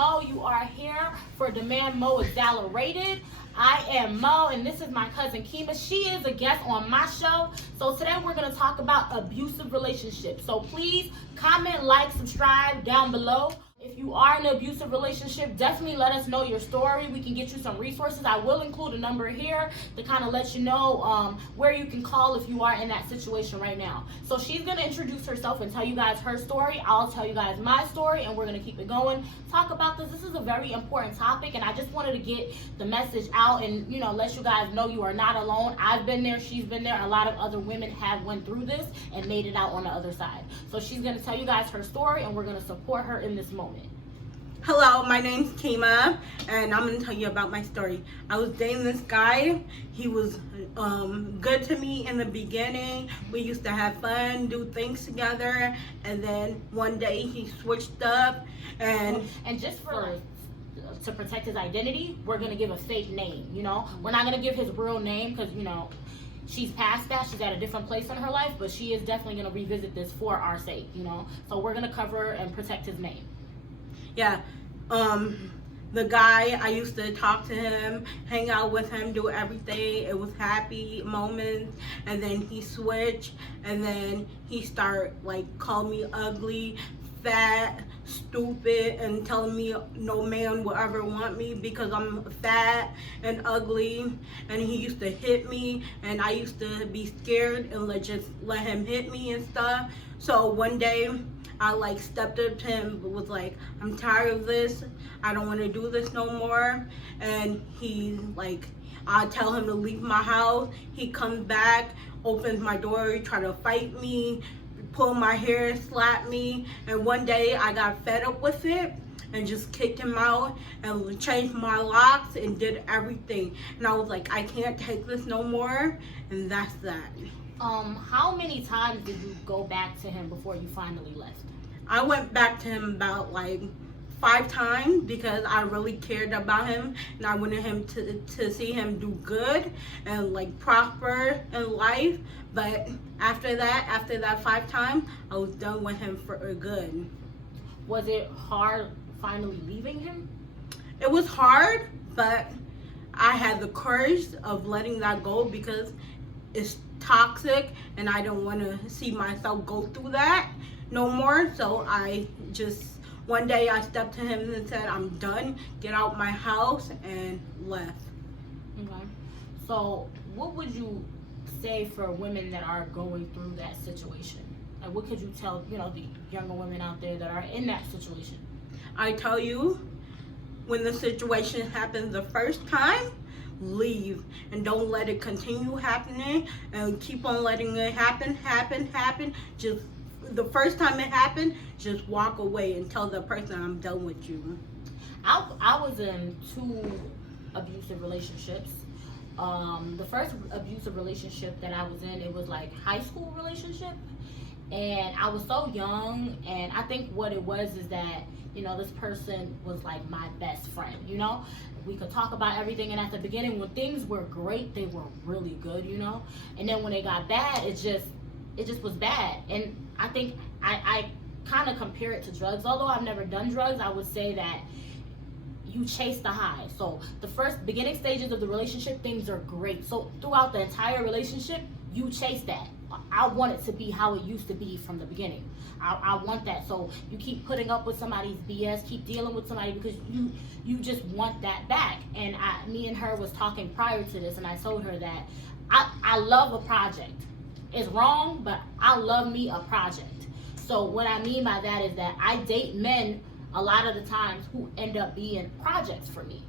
Mo. You are here for Demand Mo Exhilarated. I am Mo, and this is my cousin Kima. She is a guest on my show. So today we're going to talk about abusive relationships. So please comment, like, subscribe down below. If you are in an abusive relationship, definitely let us know your story. We can get you some resources. I will include a number here to kind of let you know where you can call if you are in that situation right now. So she's going to introduce herself and tell you guys her story. I'll tell you guys my story, and we're going to keep it going. Talk about this. This is a very important topic, and I just wanted to get the message out and, let you guys know you are not alone. I've been there. She's been there. A lot of other women have went through this and made it out on the other side. So she's going to tell you guys her story, and we're going to support her in this moment. Hello, my name's Kima, and I'm gonna tell you about my story. I was dating this guy. He was good to me in the beginning. We used to have fun, do things together, and then one day he switched up. And just to protect his identity, we're gonna give a fake name. We're not gonna give his real name because she's past that. She's at a different place in her life, but she is definitely gonna revisit this for our sake. So we're gonna cover and protect his name. Yeah, the guy, I used to talk to him, hang out with him, do everything. It was happy moments, and then he switched, and then he started calling me ugly, fat, stupid, and telling me no man will ever want me because I'm fat and ugly. And he used to hit me, and I used to be scared and just let him hit me and stuff. So one day I stepped up to him, was like, I'm tired of this. I don't want to do this no more. And he I tell him to leave my house. He comes back, opens my door, try to fight me, pull my hair, slap me. And one day I got fed up with it and just kicked him out and changed my locks and did everything. And I was like, I can't take this no more. And that's that. How many times did you go back to him before you finally left? I went back to him about 5 times because I really cared about him, and I wanted him to see him do good and prosper in life. But after that 5 times, I was done with him for good. Was it hard finally leaving him? It was hard, but I had the courage of letting that go because it's toxic, and I don't want to see myself go through that no more. So one day I stepped to him and said, I'm done, get out my house, and left. Okay. So what would you say for women that are going through that situation? What could you tell, the younger women out there that are in that situation? I tell you, when the situation happens the first time, leave and don't let it continue happening, and keep on letting it happen. Just the first time it happened, just walk away and tell the person, I'm done with you. I was in 2 abusive relationships. The first abusive relationship that I was in, it was high school relationship, and I was so young, and I think what it was is that this person was my best friend. We could talk about everything, and at the beginning when things were great, they were really good, and then when they got bad, it just was bad. And I think I kind of compare it to drugs. Although I've never done drugs, I would say that you chase the high. So the first beginning stages of the relationship, things are great. So throughout the entire relationship, you chase that. I want it to be how it used to be from the beginning. I want that. So you keep putting up with somebody's BS, keep dealing with somebody because you just want that back. And me and her was talking prior to this, and I told her that I love a project. It's wrong, but I love me a project. So what I mean by that is that I date men a lot of the times who end up being projects for me,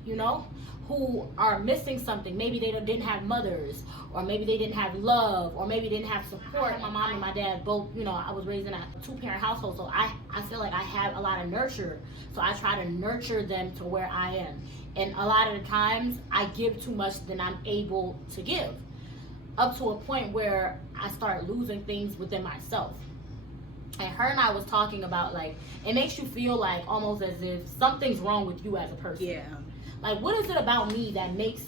who are missing something. Maybe they didn't have mothers, or maybe they didn't have love, or maybe didn't have support. My mom and my dad both, I was raised in a 2-parent household, so I feel like I have a lot of nurture. So I try to nurture them to where I am. And a lot of the times I give too much than I'm able to give, up to a point where I start losing things within myself. And her and I was talking about it makes you feel almost as if something's wrong with you as a person. Yeah. What is it about me that makes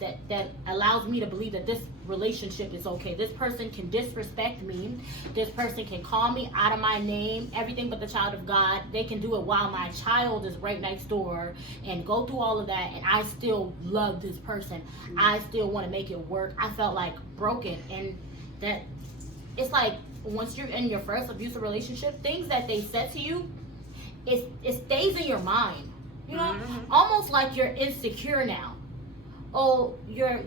that allows me to believe that this relationship is okay. This person can disrespect me. This person can call me out of my name, everything but the child of God. They can do it while my child is right next door and go through all of that, and I still love this person. I still want to make it work. I felt like broken, and that it's like once you're in your first abusive relationship, things that they said to you, it stays in your mind. You know, almost like you're insecure now. Oh, you're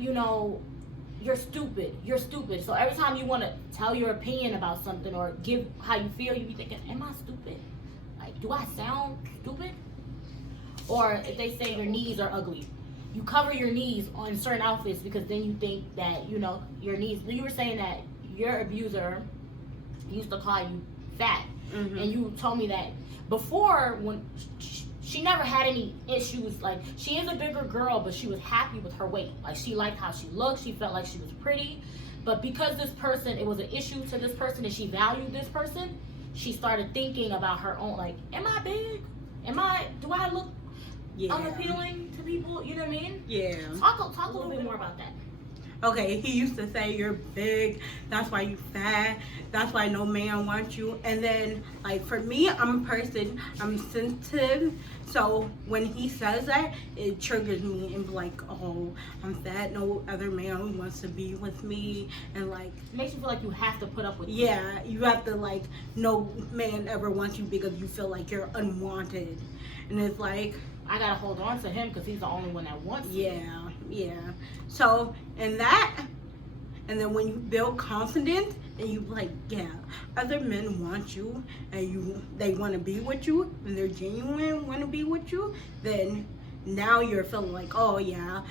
stupid. You're stupid. So every time you want to tell your opinion about something or give how you feel, you be thinking, am I stupid? Like, do I sound stupid? Or if they say your knees are ugly, you cover your knees on certain outfits because then you think that, your knees. You were saying that your abuser used to call you fat. And you told me that before, when she never had any issues. Like, she is a bigger girl, but she was happy with her weight. Like, she liked how she looked. She felt like she was pretty. But because this person, it was an issue to this person and she valued this person, she started thinking about her own, like, am I big? Do I look unappealing to people? You know what I mean? Yeah. Talk a little bit more about that. Okay, he used to say you're big, that's why you fat, that's why no man wants you. And then, like, for me, I'm a person, I'm sensitive, so when he says that, it triggers me and be like, oh, I'm fat, no other man wants to be with me, and like, it makes you feel like you have to put up with yeah, you have to, like, no man ever wants you because you feel like you're unwanted. And it's like, I gotta hold on to him because he's the only one that wants me. Yeah. So, and then when you build confidence and you like, yeah, other men want you and they want to be with you and they're genuine, want to be with you, then now you're feeling like, oh yeah,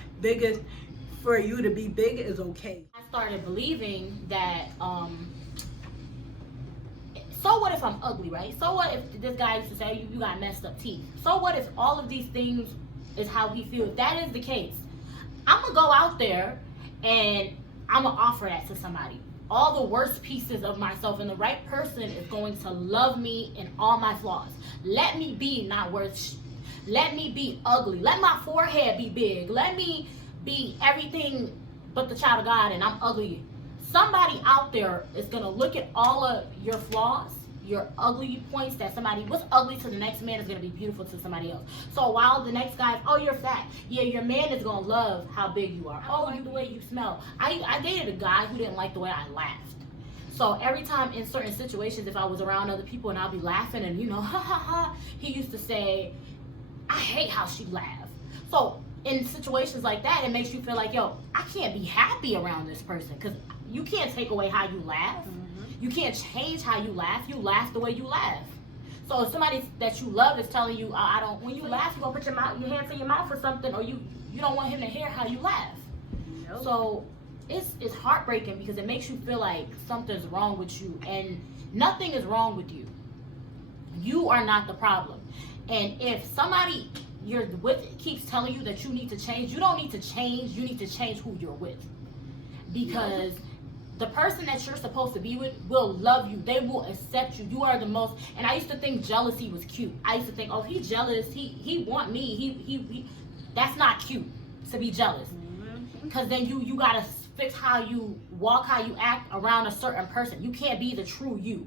for you to be big is okay. I started believing that, so what if I'm ugly, right? So what if this guy used to say you got messed up teeth? So what if all of these things is how he feels? If that is the case, I'm gonna go out there and I'm gonna offer that to somebody. All the worst pieces of myself, and the right person is going to love me and all my flaws. Let me be not worth let me be ugly. Let my forehead be big. Let me be everything but the child of God, and I'm ugly. Somebody out there is going to look at all of your flaws, your ugly points, that somebody, what's ugly to the next man is going to be beautiful to somebody else. So while the next guy, oh, you're fat. Yeah, your man is going to love how big you are. Oh, the way you smell. I dated a guy who didn't like the way I laughed. So every time in certain situations, if I was around other people and I'll be laughing and, ha, ha, ha, he used to say, I hate how she laughs. So in situations like that, it makes you feel like, yo, I can't be happy around this person because you can't take away how you laugh. You can't change how you laugh. You laugh the way you laugh. So if somebody that you love is telling you, when you laugh, you're going to put your hands in your mouth or something, or you don't want him to hear how you laugh. Nope. So it's heartbreaking because it makes you feel like something's wrong with you, and nothing is wrong with you. You are not the problem. And if somebody you're with keeps telling you that you need to change, you don't need to change. You need to change who you're with. Because the person that you're supposed to be with will love you. They will accept you. You are the most. And I used to think jealousy was cute. I used to think, oh, he's jealous. He want me. He that's not cute to be jealous. Because then you gotta fix how you walk, how you act around a certain person. You can't be the true you.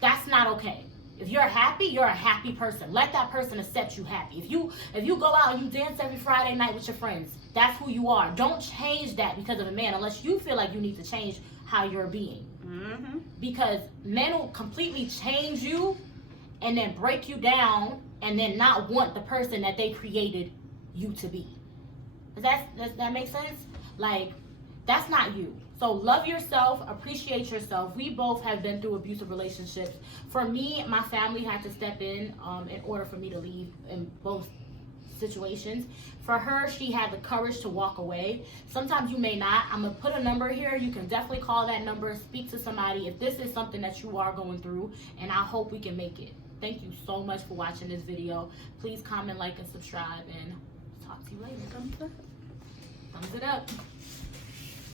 That's not okay. If you're happy, you're a happy person. Let that person accept you happy. If you go out and you dance every Friday night with your friends, that's who you are. Don't change that because of a man unless you feel like you need to change how you're being. Because men will completely change you and then break you down and then not want the person that they created you to be. Does that make sense? Like, that's not you. So love yourself, appreciate yourself. We both have been through abusive relationships. For me, my family had to step in order for me to leave in both situations. For her, she had the courage to walk away. Sometimes you may not. I'm going to put a number here. You can definitely call that number, speak to somebody if this is something that you are going through, and I hope we can make it. Thank you so much for watching this video. Please comment, like, and subscribe, and talk to you later. Thumbs up. Thumbs it up.